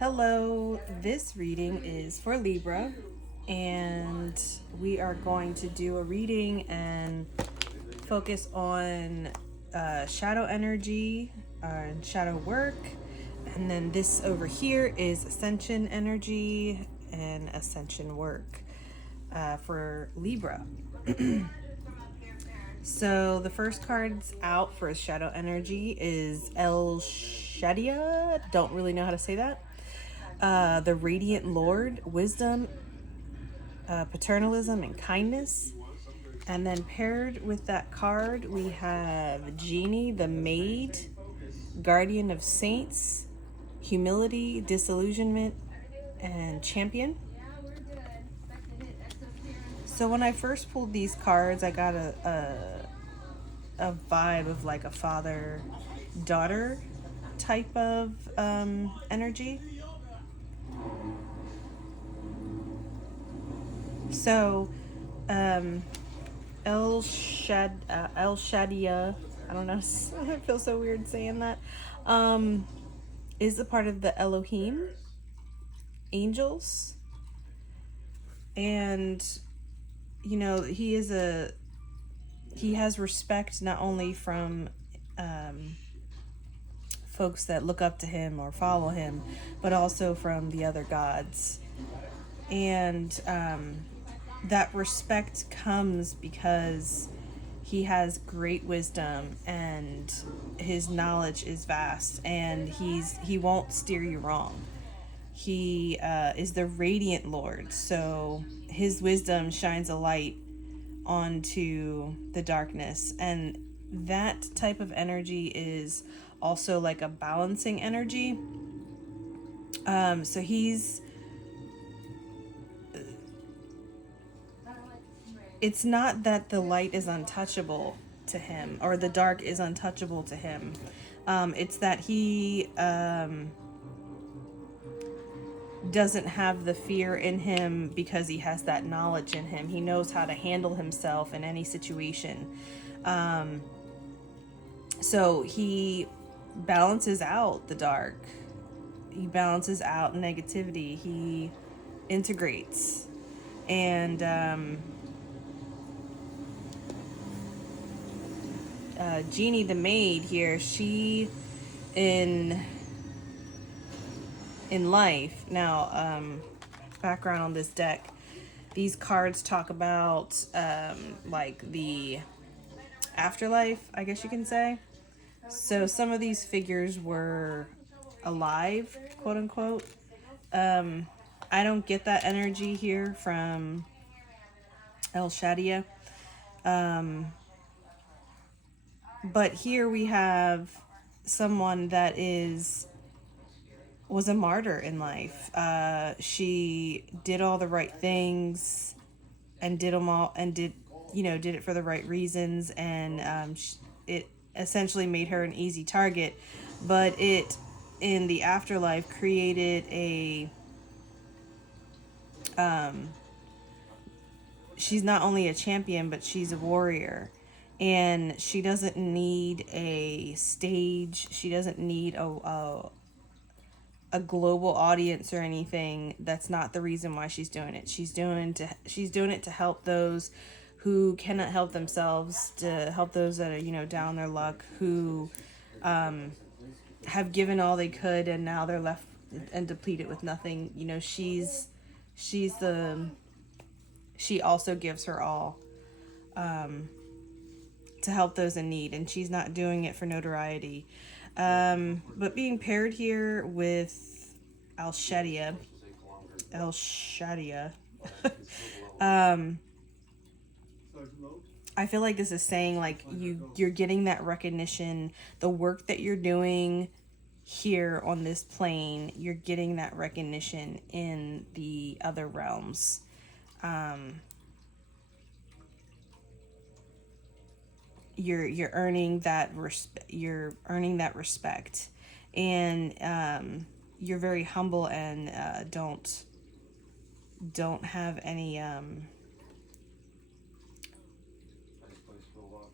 Hello, this reading is for Libra, and we are going to do a reading and focus on shadow energy and shadow work. And then this over here is ascension energy and ascension work for Libra. So the first cards out for shadow energy is El Shadia. Don't really know how to say that. The Radiant Lord, wisdom, paternalism, and kindness. And then paired with that card, we have Genie, the Maid, Guardian of Saints, Humility, Disillusionment, and Champion. So when I first pulled these cards, I got a vibe of like a father-daughter type of energy. So, El Shadia, I don't know, I feel so weird saying that, is a part of the Elohim angels. And, he has respect not only from folks that look up to him or follow him, but also from the other gods. And that respect comes because he has great wisdom and his knowledge is vast, and he won't steer you wrong. He is the radiant Lord, so his wisdom shines a light onto the darkness, and that type of energy is also like a balancing energy. So it's not that the light is untouchable to him or the dark is untouchable to him. It's that he doesn't have the fear in him because he has that knowledge in him. He knows how to handle himself in any situation. So he balances out the dark. He balances out negativity. He integrates. And Jeannie the maid here, she in life now, background on this deck, these cards talk about like the afterlife, I guess you can say. So some of these figures were alive, quote unquote. I don't get that energy here from El Shadia. But here we have someone that was a martyr in life. She did all the right things and did them all, and did it for the right reasons, and it essentially made her an easy target. But it, in the afterlife, created a she's not only a champion, but she's a warrior. And she doesn't need a stage. She doesn't need a global audience or anything. That's not the reason why she's doing it. She's doing it to help those who cannot help themselves, to help those that are, down their luck, who have given all they could and now they're left and depleted with nothing. She also gives her all to help those in need, and she's not doing it for notoriety. But being paired here with Al Shadia, I feel like this is saying like you're getting that recognition, the work that you're doing here on this plane, you're getting that recognition in the other realms. You're earning that respect, and you're very humble, and don't have any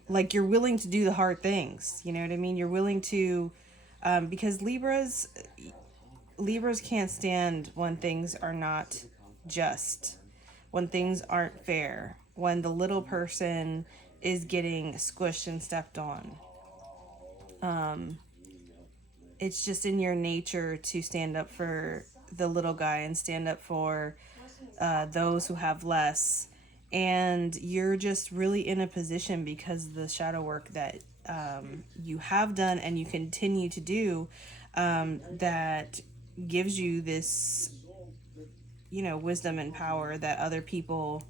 like, you're willing to do the hard things. You know what I mean? You're willing to, because Libras, Libras can't stand when things are not just, when things aren't fair, when the little person is getting squished and stepped on. It's just in your nature to stand up for the little guy and stand up for those who have less. And you're just really in a position because of the shadow work that you have done and you continue to do, that gives you this, wisdom and power that other people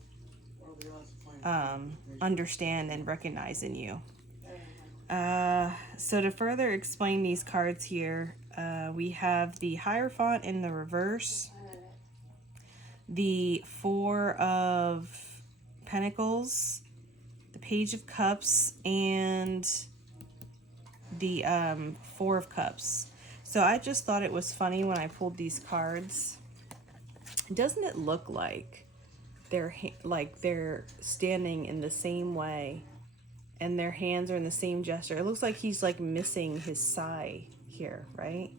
understand and recognize in you. So to further explain these cards here, we have the Hierophant in the reverse, the Four of Pentacles, the Page of Cups, and the Four of Cups. So I just thought it was funny when I pulled these cards. Doesn't it look like they're standing in the same way and their hands are in the same gesture? It looks like he's like missing his sigh here, right?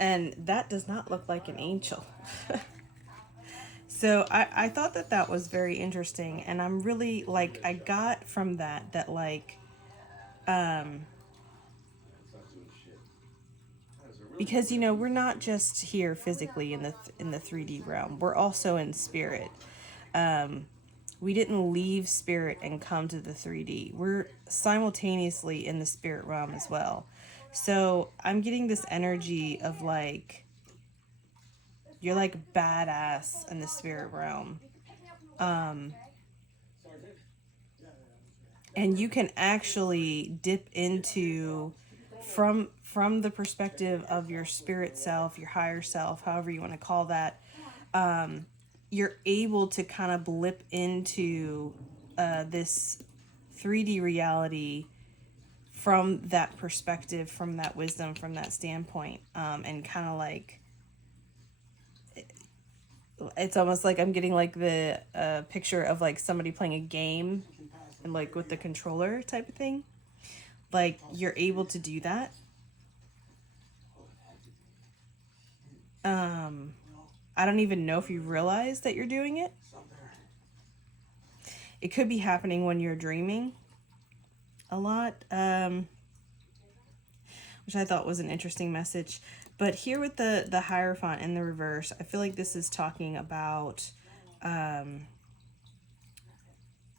And that does not look like an angel. So I thought that was very interesting, and I'm really like, I got from that like, because we're not just here physically in the 3D realm, we're also in spirit. We didn't leave spirit and come to the 3D. We're simultaneously in the spirit realm as well. So I'm getting this energy of like, you're like badass in the spirit realm. And you can actually dip into, from the perspective of your spirit self, your higher self, however you want to call that, you're able to kind of blip into this 3D reality from that perspective, from that wisdom, from that standpoint, and kind of like, it's almost like I'm getting like the picture of like somebody playing a game and like with the controller type of thing. Like, you're able to do that. I don't even know if you realize that you're doing it. It could be happening when you're dreaming a lot, which I thought was an interesting message. But here with the Hierophant in the reverse, I feel like this is talking about the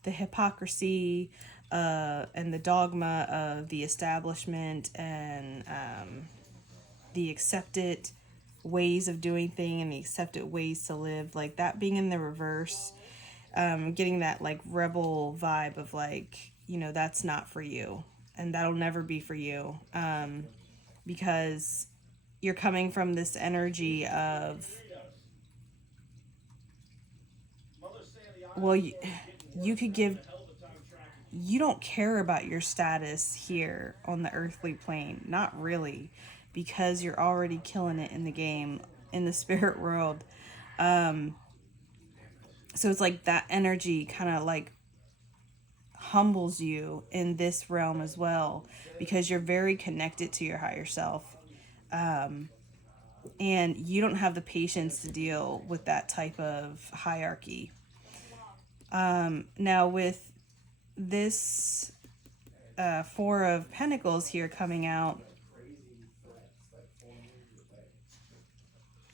hypocrisy and the dogma of the establishment, and the accepted ways of doing things and the accepted ways to live. Like, that being in the reverse, getting that like rebel vibe of like, that's not for you and that'll never be for you, because you're coming from this energy of, well, you could give, you don't care about your status here on the earthly plane, not really, because you're already killing it in the game, in the spirit world. So it's like that energy kind of like humbles you in this realm as well, because you're very connected to your higher self, and you don't have the patience to deal with that type of hierarchy. Now with this Four of Pentacles here coming out,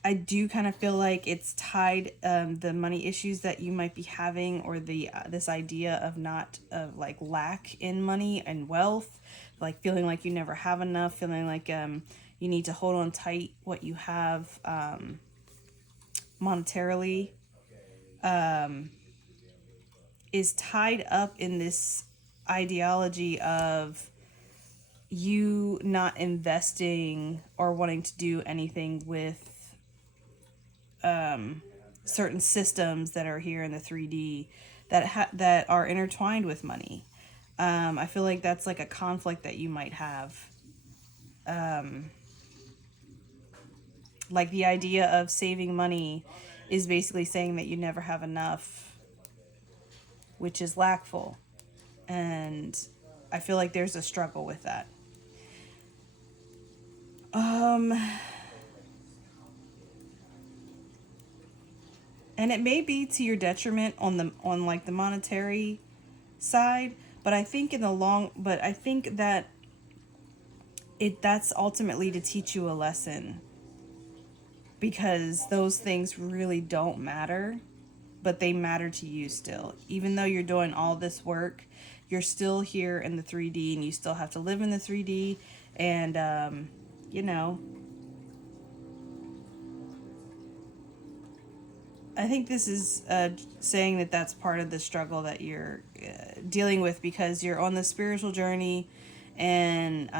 I do kind of feel like it's tied, the money issues that you might be having, or the this idea of not of like lack in money and wealth, like feeling like you never have enough, feeling like you need to hold on tight what you have monetarily, is tied up in this ideology of you not investing or wanting to do anything with certain systems that are here in the 3D that are intertwined with money. I feel like that's like a conflict that you might have. Like, the idea of saving money is basically saying that you never have enough, which is lackful. And I feel like there's a struggle with that. And it may be to your detriment on like the monetary side, but I think I think that that's ultimately to teach you a lesson, because those things really don't matter, but they matter to you still. Even though you're doing all this work, you're still here in the 3D, and you still have to live in the 3D. And, you know, I think this is saying that that's part of the struggle that you're dealing with, because you're on the spiritual journey, and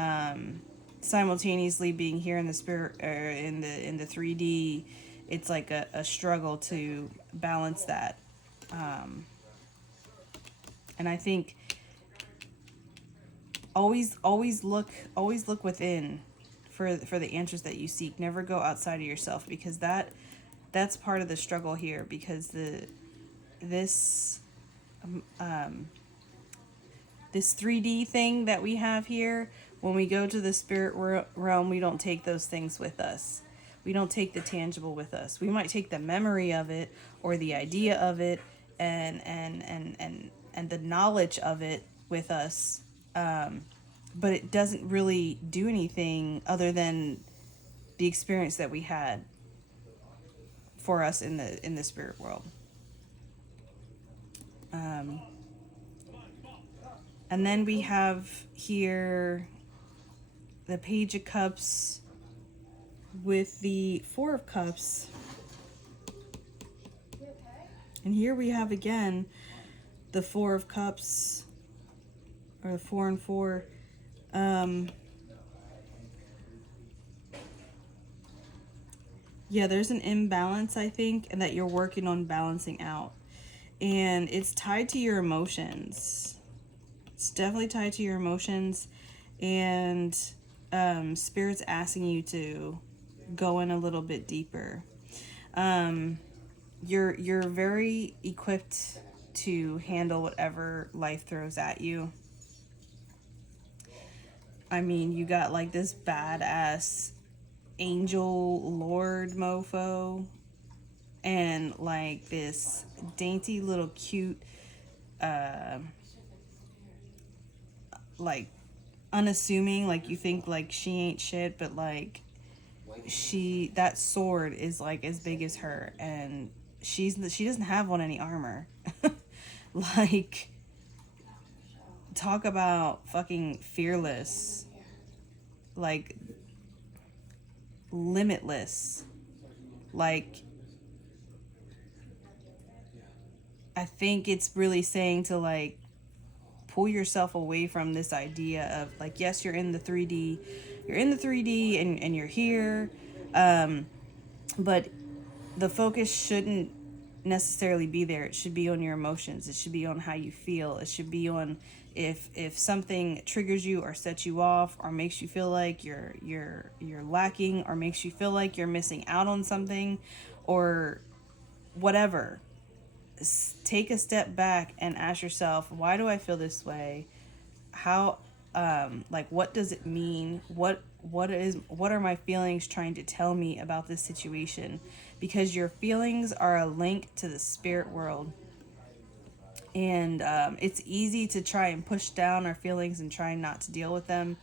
simultaneously being here in the spirit, in the 3D. It's like a struggle to balance that. And I think always look within for the answers that you seek. Never go outside of yourself, because that's part of the struggle here, because this 3D thing that we have here, when we go to the spirit realm, we don't take those things with us. We don't take the tangible with us. We might take the memory of it, or the idea of it, and the knowledge of it with us, but it doesn't really do anything other than the experience that we had for us in the spirit world. And then we have here the Page of Cups with the Four of Cups. And here we have again the Four of Cups, or the 4 and 4. Yeah, there's an imbalance, I think, and that you're working on balancing out. And it's tied to your emotions. It's definitely tied to your emotions. And Spirit's asking you to go in a little bit deeper. You're very equipped to handle whatever life throws at you. I mean, you got like this badass angel lord mofo, and like this dainty little cute like unassuming, like you think like she ain't shit, but like that sword is like as big as her, and she doesn't have on any armor. Like, talk about fucking fearless, like limitless. Like, I think it's really saying to like pull yourself away from this idea of like, yes, you're in the 3D, and you're here, but the focus shouldn't necessarily be there. It should be on your emotions. It should be on how you feel. It should be on if something triggers you or sets you off or makes you feel like you're lacking, or makes you feel like you're missing out on something or whatever. Take a step back and ask yourself, why do I feel this way? How like, what does it mean? What are my feelings trying to tell me about this situation? Because your feelings are a link to the spirit world. And it's easy to try and push down our feelings and try not to deal with them,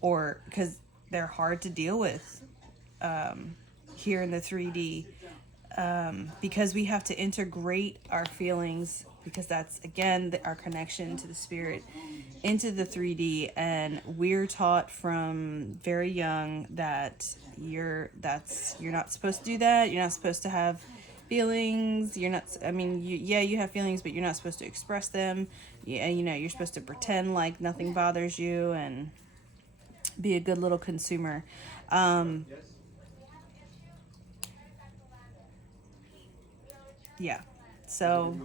or because they're hard to deal with here in the 3D, because we have to integrate our feelings, because that's again our connection to the spirit, into the 3D. And we're taught from very young that you're not supposed to do that. You're not supposed to have feelings. You're not, I mean, you have feelings, but you're not supposed to express them. Yeah, you're supposed to pretend like nothing bothers you and be a good little consumer. Yeah, so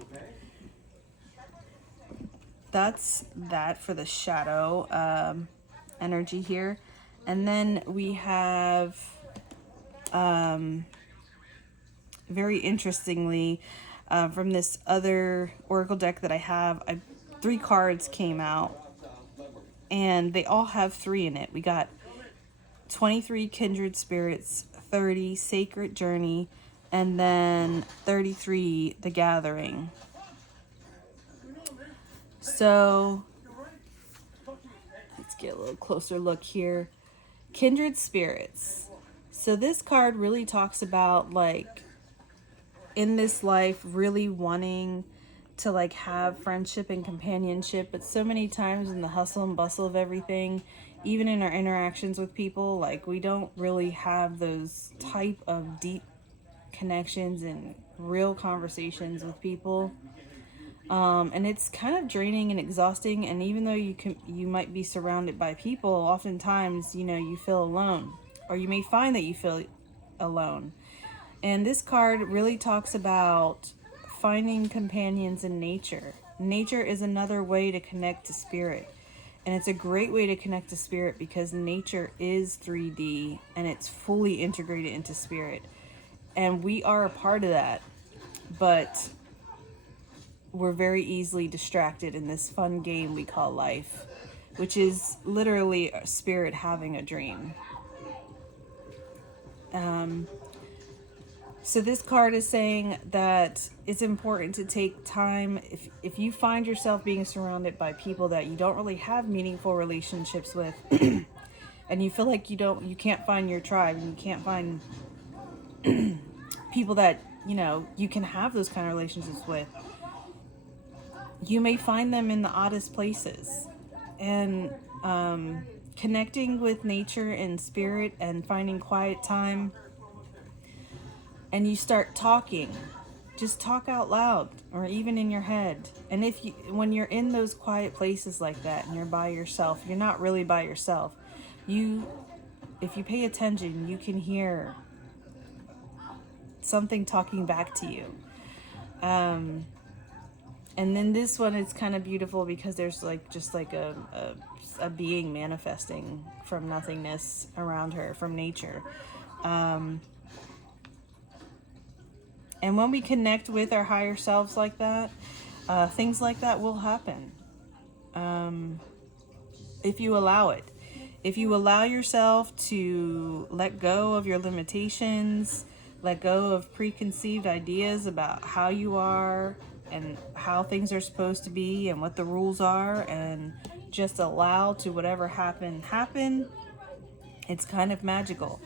that's that for the shadow energy here. And then we have very interestingly, from this other oracle deck that I have, 3 cards came out, and they all have 3 in it. We got 23 kindred spirits, 30 sacred journey, And then 33, the gathering. So let's get a little closer look here. Kindred spirits. So this card really talks about like in this life really wanting to like have friendship and companionship, but so many times in the hustle and bustle of everything, even in our interactions with people, like we don't really have those type of deep connections and real conversations with people. And it's kind of draining and exhausting. And even though you might be surrounded by people, oftentimes, you feel alone, or you may find that you feel alone. And this card really talks about finding companions in nature. Nature is another way to connect to spirit. And it's a great way to connect to spirit because nature is 3D and it's fully integrated into spirit. And we are a part of that. But we're very easily distracted in this fun game we call life, which is literally a spirit having a dream. So this card is saying that it's important to take time. If you find yourself being surrounded by people that you don't really have meaningful relationships with, and you feel like you can't find your tribe, and you can't find people that, you can have those kind of relationships with, you may find them in the oddest places. And connecting with nature and spirit and finding quiet time, and you start talking, just talk out loud or even in your head. And when you're in those quiet places like that and you're by yourself, you're not really by yourself. If you pay attention, you can hear something talking back to you. And then this one is kind of beautiful because there's just like a being manifesting from nothingness around her, from nature. And when we connect with our higher selves like that, things like that will happen. If you allow it. If you allow yourself to let go of your limitations, let go of preconceived ideas about how you are and how things are supposed to be and what the rules are, and just allow to whatever happen, it's kind of magical.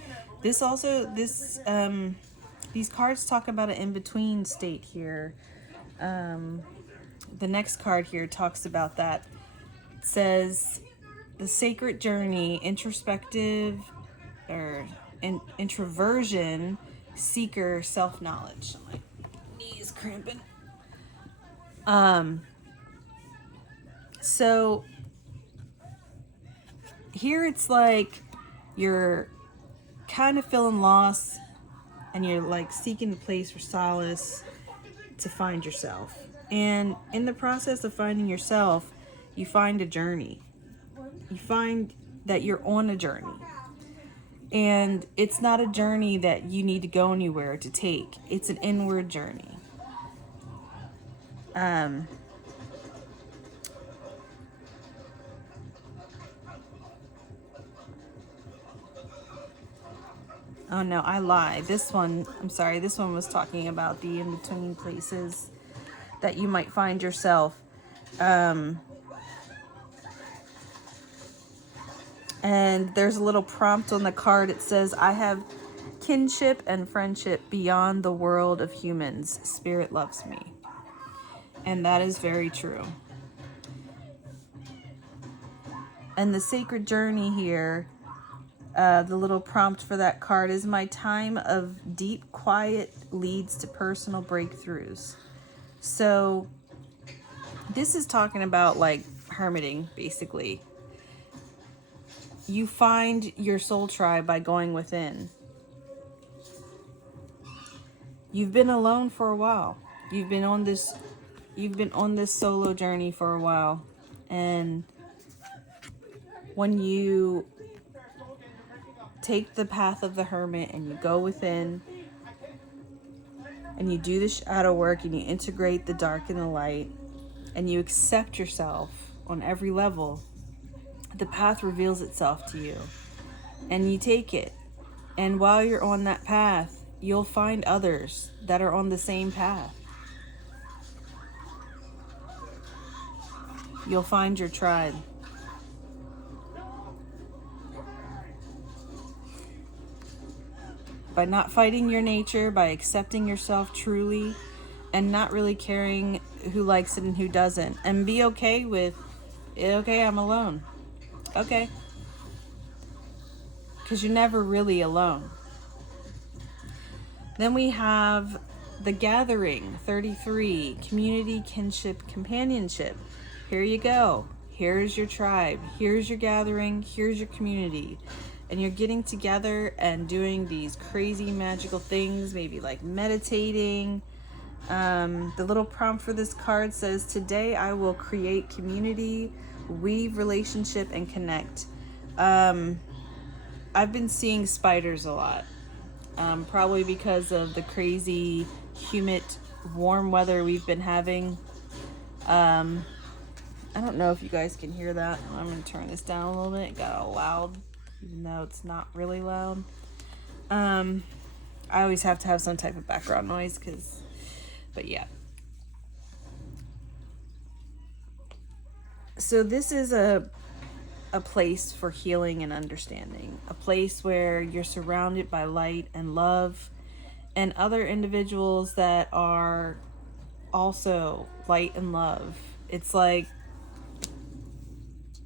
These cards talk about an in-between state here. The next card here talks about that. It says, the sacred journey, introspective or introversion, seeker, self-knowledge. My knees cramping. So here it's like you're kind of feeling lost and you're like seeking a place for solace to find yourself. And in the process of finding yourself, you find a journey. You find that you're on a journey. And it's not a journey that you need to go anywhere to take. It's an inward journey. Oh no, I lied. This one was talking about the in-between places that you might find yourself. And there's a little prompt on the card. It says, I have kinship and friendship beyond the world of humans. Spirit loves me. And that is very true. And the sacred journey here, the little prompt for that card is, my time of deep quiet leads to personal breakthroughs. So this is talking about like hermiting, basically. You find your soul tribe by going within. You've been alone for a while. You've been on this solo journey for a while. And when you take the path of the hermit and you go within and you do the shadow work and you integrate the dark and the light and you accept yourself on every level, the path reveals itself to you and you take it. And while you're on that path, you'll find others that are on the same path. You'll find your tribe. By not fighting your nature, by accepting yourself truly, and not really caring who likes it and who doesn't. And be okay with, okay, I'm alone. Okay. Because you're never really alone. Then we have the gathering, 33, community, kinship, companionship. Here you go. Here's your tribe. Here's your gathering. Here's your community. And you're getting together and doing these crazy magical things, maybe like meditating. The little prompt for this card says, today I will create community, weave relationship, and connect. I've been seeing spiders a lot. Probably because of the crazy, humid, warm weather we've been having. I don't know if you guys can hear that. I'm going to turn this down a little bit. It got all loud, even though it's not really loud. I always have to have some type of background noise, but yeah. So this is a place for healing and understanding, a place where you're surrounded by light and love and other individuals that are also light and love. It's like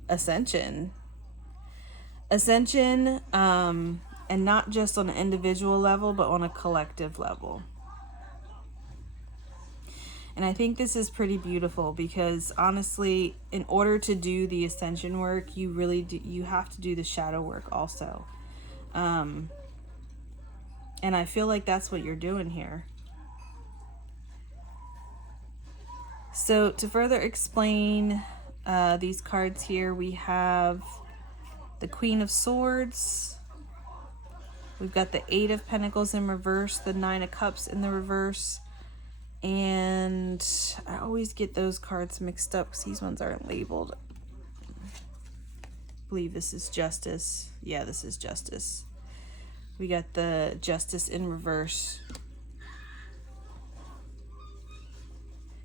ascension, and not just on an individual level, but on a collective level. And I think this is pretty beautiful because honestly, in order to do the ascension work, you have to do the shadow work also. And I feel like that's what you're doing here. So to further explain these cards here, we have the Queen of Swords. We've got the Eight of Pentacles in reverse, the Nine of Cups in the reverse. And I always get those cards mixed up because these ones aren't labeled. I believe this is Justice. Yeah, this is Justice. We got the Justice in reverse.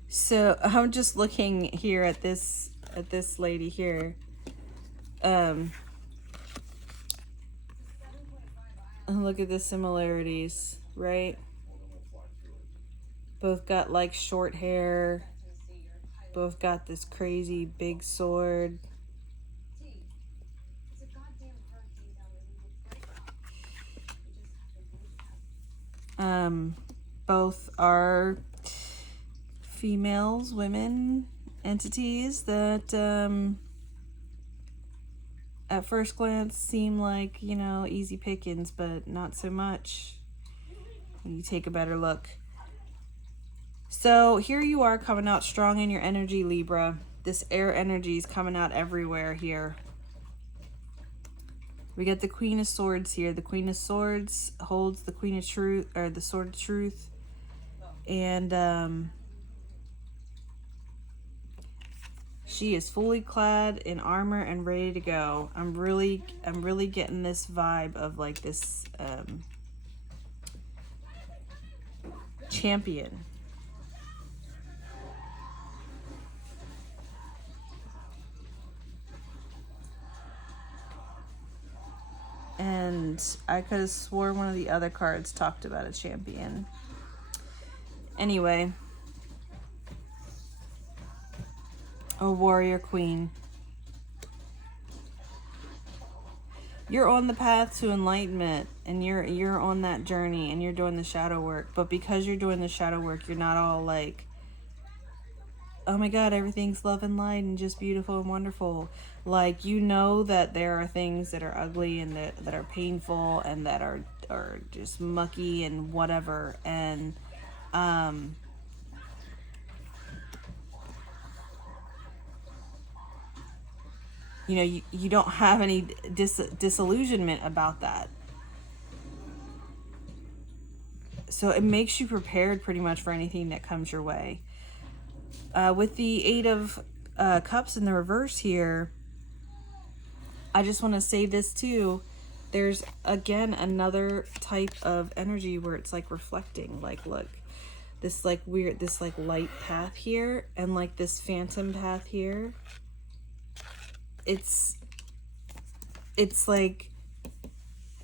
So I'm just looking here at this lady here. And look at the similarities, right? Both got like short hair. Both got this crazy big sword. Both are females, women, entities that at first glance seem like, easy pickings, but not so much when you take a better look. So here you are coming out strong in your energy, Libra. This air energy is coming out everywhere here. We got the Queen of Swords here. The Queen of Swords holds the Queen of Truth, or the Sword of Truth. And she is fully clad in armor and ready to go. I'm really getting this vibe of like this champion. And I could have swore one of the other cards talked about a champion. Anyway. A warrior queen. You're on the path to enlightenment, and you're on that journey, and you're doing the shadow work. But because you're doing the shadow work, you're not all like, oh my God, everything's love and light and just beautiful and wonderful. Like, you know that there are things that are ugly and that are painful and that are just mucky and whatever. And you don't have any disillusionment about that. So it makes you prepared pretty much for anything that comes your way. With the Eight of Cups in the reverse here, I just want to say this too. there's again another type of energy where it's like reflecting. Like, look, this like weird, this like light path here and like this phantom path here. It's like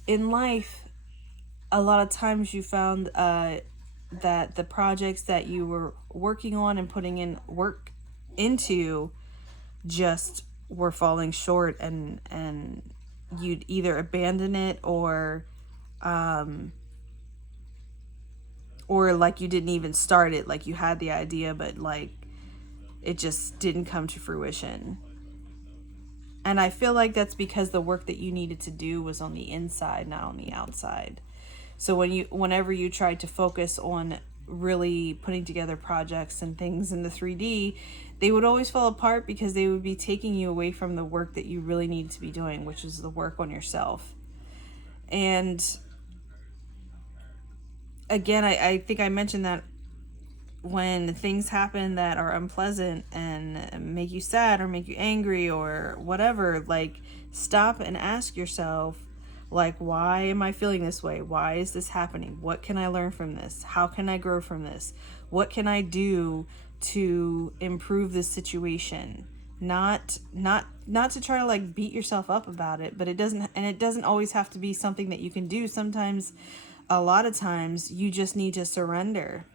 in life, a lot of times you found that the projects that you were working on and putting in work into just were falling short, and you'd either abandon it or like you didn't even start it. Like you had the idea, but like it just didn't come to fruition. And I feel like that's because the work that you needed to do was on the inside, not on the outside. So whenever you tried to focus on really putting together projects and things in the 3D, they would always fall apart because they would be taking you away from the work that you really needed to be doing, which is the work on yourself. And again, I think I mentioned that when things happen that are unpleasant and make you sad or make you angry or whatever, like stop and ask yourself, like, why am I feeling this way? Why is this happening? What can I learn from this? How can I grow from this? What can I do to improve this situation? Not to try to like beat yourself up about it, but it doesn't always have to be something that you can do. Sometimes, a lot of times, you just need to surrender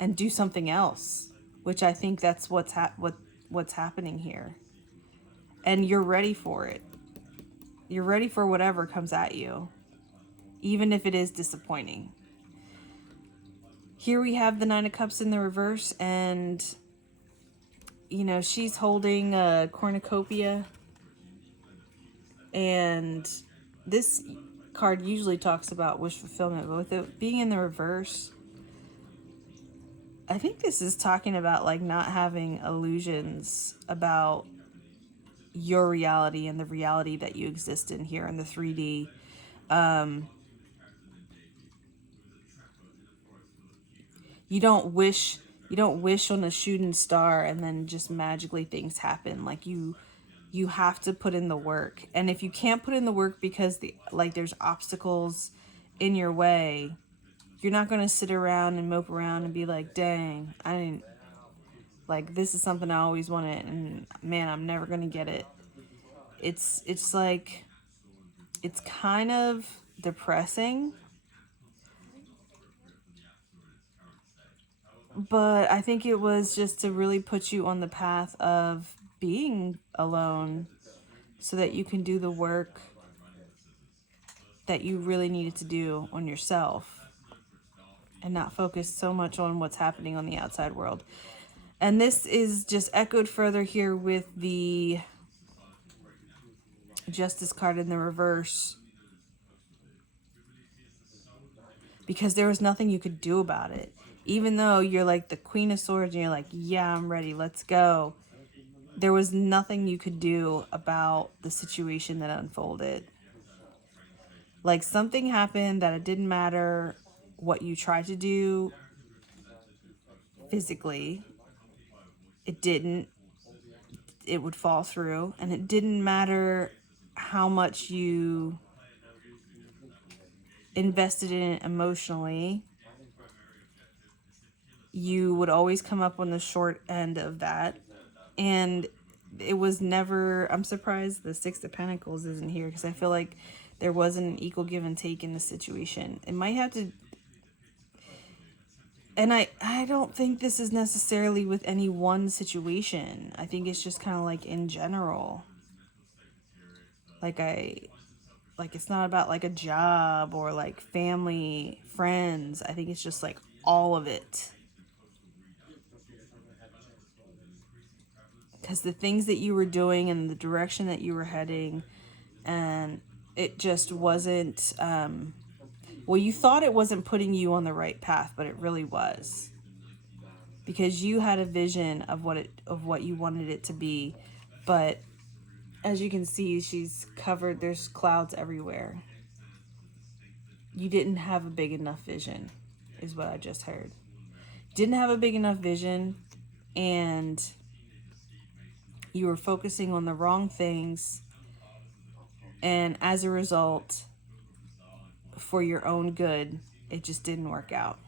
and do something else, which I think that's what's happening here. And you're ready for it. You're ready for whatever comes at you, even if it is disappointing. Here we have the Nine of Cups in the reverse, and you know, she's holding a cornucopia, and this card usually talks about wish fulfillment, but with it being in the reverse, I think this is talking about like not having illusions about your reality and the reality that you exist in here in the 3D. You don't wish on a shooting star and then just magically things happen. Like you have to put in the work. And if you can't put in the work because there's obstacles in your way, you're not going to sit around and mope around and be like, dang, I didn't, like, this is something I always wanted and man, I'm never going to get it. It's like, it's kind of depressing, but I think it was just to really put you on the path of being alone so that you can do the work that you really needed to do on yourself and not focus so much on what's happening on the outside world. And this is just echoed further here with the Justice card in the reverse, because there was nothing you could do about it. Even though you're like the Queen of Swords and you're like, yeah, I'm ready, let's go. There was nothing you could do about the situation that unfolded. Like something happened that it didn't matter what you tried to do physically. It would fall through, and it didn't matter how much you invested in it emotionally. You would always come up on the short end of that. And it was never, I'm surprised the Six of Pentacles isn't here, because I feel like there wasn't an equal give and take in the situation. It might have to, and I don't think this is necessarily with any one situation. I think it's just kind of like in general. Like it's not about like a job or like family, friends. I think it's just like all of it. Because the things that you were doing and the direction that you were heading, and it just wasn't, well, you thought it wasn't putting you on the right path, but it really was. Because you had a vision of what you wanted it to be. But as you can see, she's covered, there's clouds everywhere. You didn't have a big enough vision, is what I just heard. Didn't have a big enough vision, and You were focusing on the wrong things, and as a result, for your own good, it just didn't work out.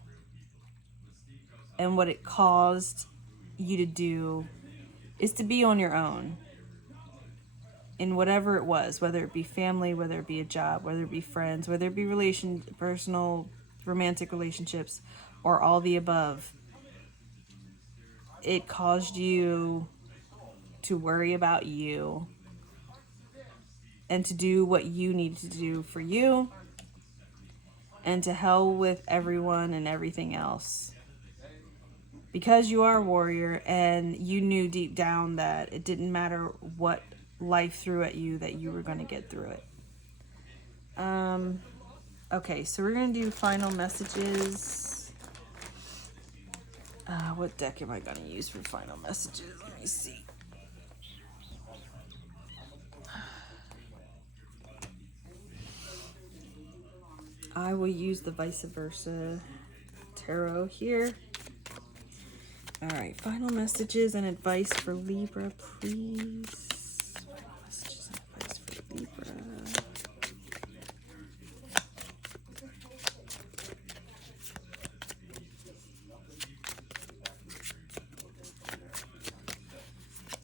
And what it caused you to do is to be on your own in whatever it was, whether it be family, whether it be a job, whether it be friends, whether it be personal, romantic relationships, or all the above. It caused you to worry about you and to do what you needed to do for you, and to hell with everyone and everything else. Because you are a warrior, and you knew deep down that it didn't matter what life threw at you, that you were going to get through it. Okay, so we're going to do final messages. What deck am I going to use for final messages? Let me see. I will use the vice versa tarot here. All right, final messages and advice for Libra, please. Final messages and advice for Libra.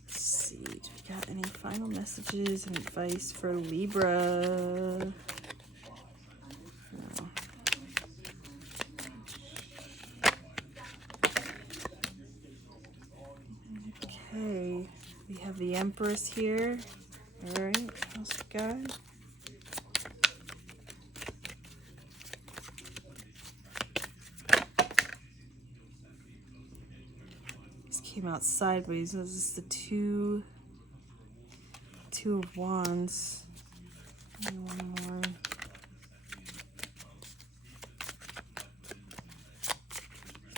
Let's see, do we got any final messages and advice for Libra? Okay, we have the Empress here. All right, what else we got? This came out sideways. This is the two of Wands. One more.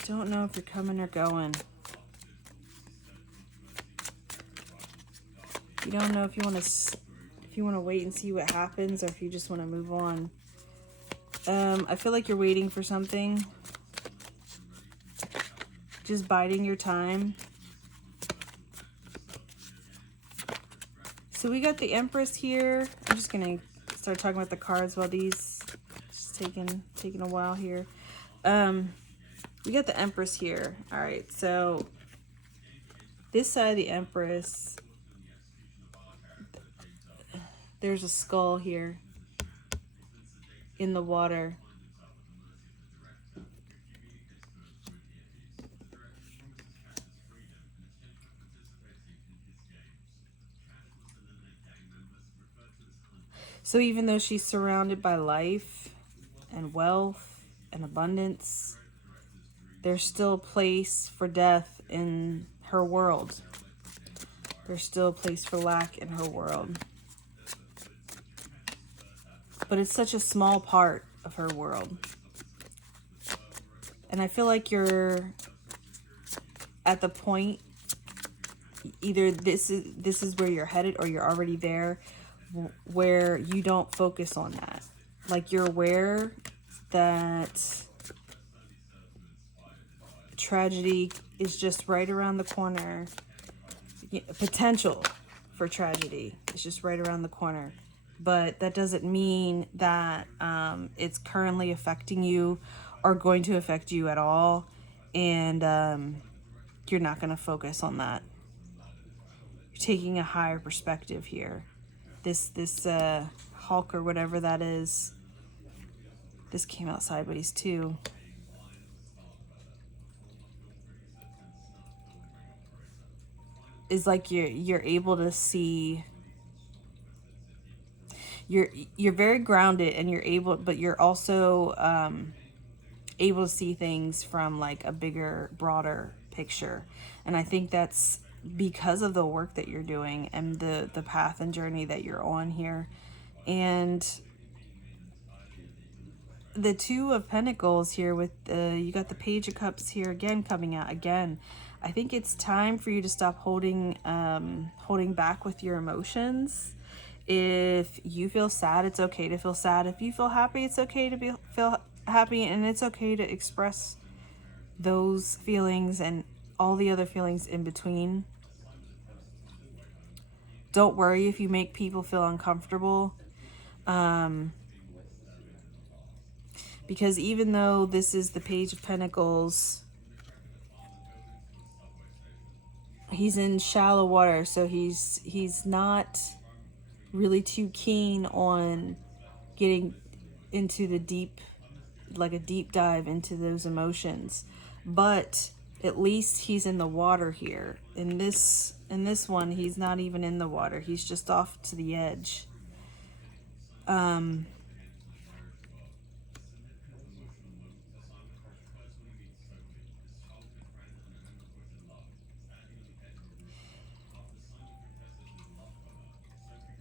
Don't know if you're coming or going. You don't know if you want to wait and see what happens, or if you just want to move on. I feel like you're waiting for something. Just biding your time. So we got the Empress here. I'm just gonna start talking about the cards while these just taking a while here. We got the Empress here. All right, so this side of the Empress, there's a skull here in the water. So even though she's surrounded by life and wealth and abundance, there's still a place for death in her world. There's still a place for lack in her world. But it's such a small part of her world. And I feel like you're at the point, either this is where you're headed, or you're already there, where you don't focus on that. Like, you're aware that tragedy is just right around the corner. Potential for tragedy is just right around the corner. But that doesn't mean that it's currently affecting you or going to affect you at all. And you're not going to focus on that. You're taking a higher perspective here. This Hulk or whatever that is, this came out sideways too. Is like you're able to see. You're very grounded, and but you're also able to see things from like a bigger, broader picture. And I think that's because of the work that you're doing and the path and journey that you're on here. And the Two of Pentacles here with you got the Page of Cups here again coming out again. I think it's time for you to stop holding back with your emotions. If you feel sad, it's okay to feel sad. If you feel happy, it's okay to feel happy, and it's okay to express those feelings and all the other feelings in between. Don't worry if you make people feel uncomfortable. Because even though this is the Page of Pentacles, he's in shallow water, so he's not really too keen on getting into the deep, like a deep dive into those emotions. But at least he's in the water here. In this one, he's not even in the water. He's just off to the edge.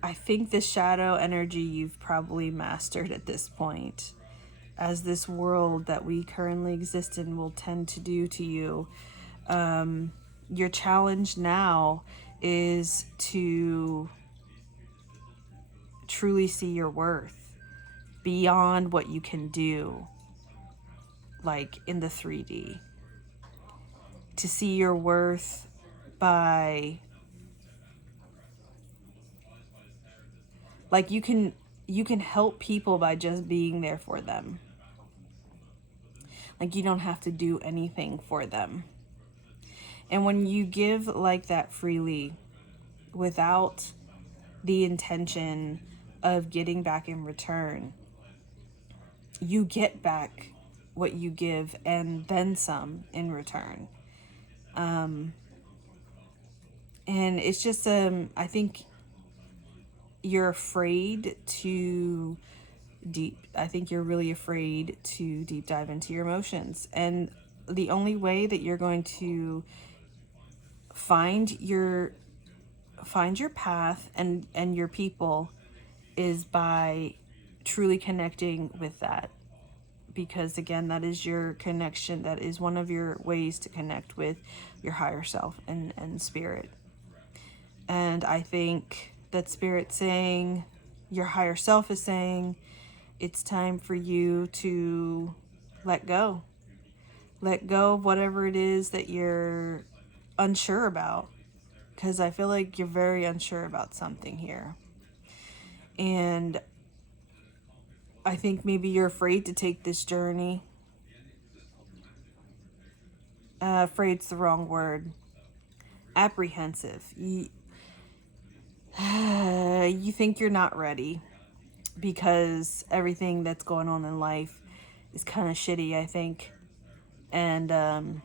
I think the shadow energy you've probably mastered at this point, as this world that we currently exist in will tend to do to you. Your challenge now is to truly see your worth beyond what you can do, like in the 3D. To see your worth by, like, you can help people by just being there for them. Like, you don't have to do anything for them. And when you give like that freely, without the intention of getting back in return, you get back what you give and then some in return. And it's just, I think you're afraid to I think you're really afraid to deep dive into your emotions. And the only way that you're going to find your path and your people is by truly connecting with that. Because again, that is your connection. That is one of your ways to connect with your higher self and spirit. And I think that spirit's saying, your higher self is saying, it's time for you to let go. Let go of whatever it is that you're unsure about. Because I feel like you're very unsure about something here. And I think maybe you're afraid to take this journey. Afraid's the wrong word. Apprehensive. You think you're not ready because everything that's going on in life is kind of shitty, I think. And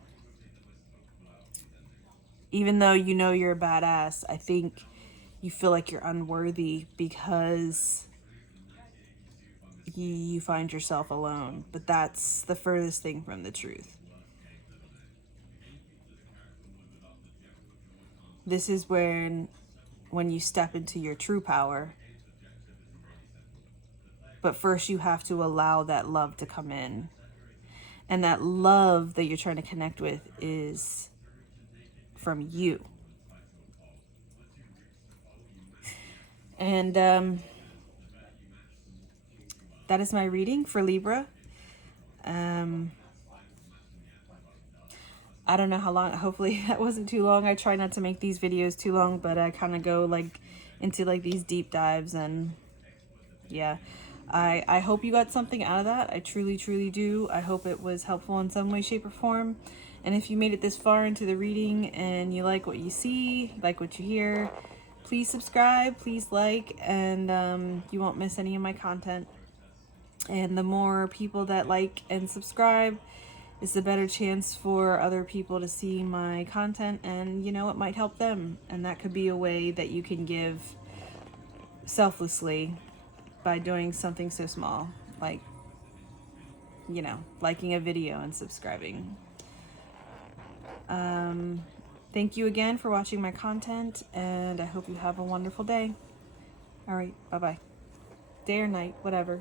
even though you know you're a badass, I think you feel like you're unworthy because you find yourself alone. But that's the furthest thing from the truth. This is when you step into your true power. But first you have to allow that love to come in. And that love that you're trying to connect with is from you. And that is my reading for Libra. I don't know how long. Hopefully that wasn't too long. I try not to make these videos too long, but I kind of go like into like these deep dives, and yeah. I hope you got something out of that. I truly, truly do. I hope it was helpful in some way, shape, or form. And if you made it this far into the reading and you like what you see, like what you hear, please subscribe, please like, and you won't miss any of my content. And the more people that like and subscribe, is the better chance for other people to see my content, and you know, it might help them. And that could be a way that you can give selflessly by doing something so small, like, you know, liking a video and subscribing. Thank you again for watching my content, and I hope you have a wonderful day. All right, bye-bye. Day or night, whatever.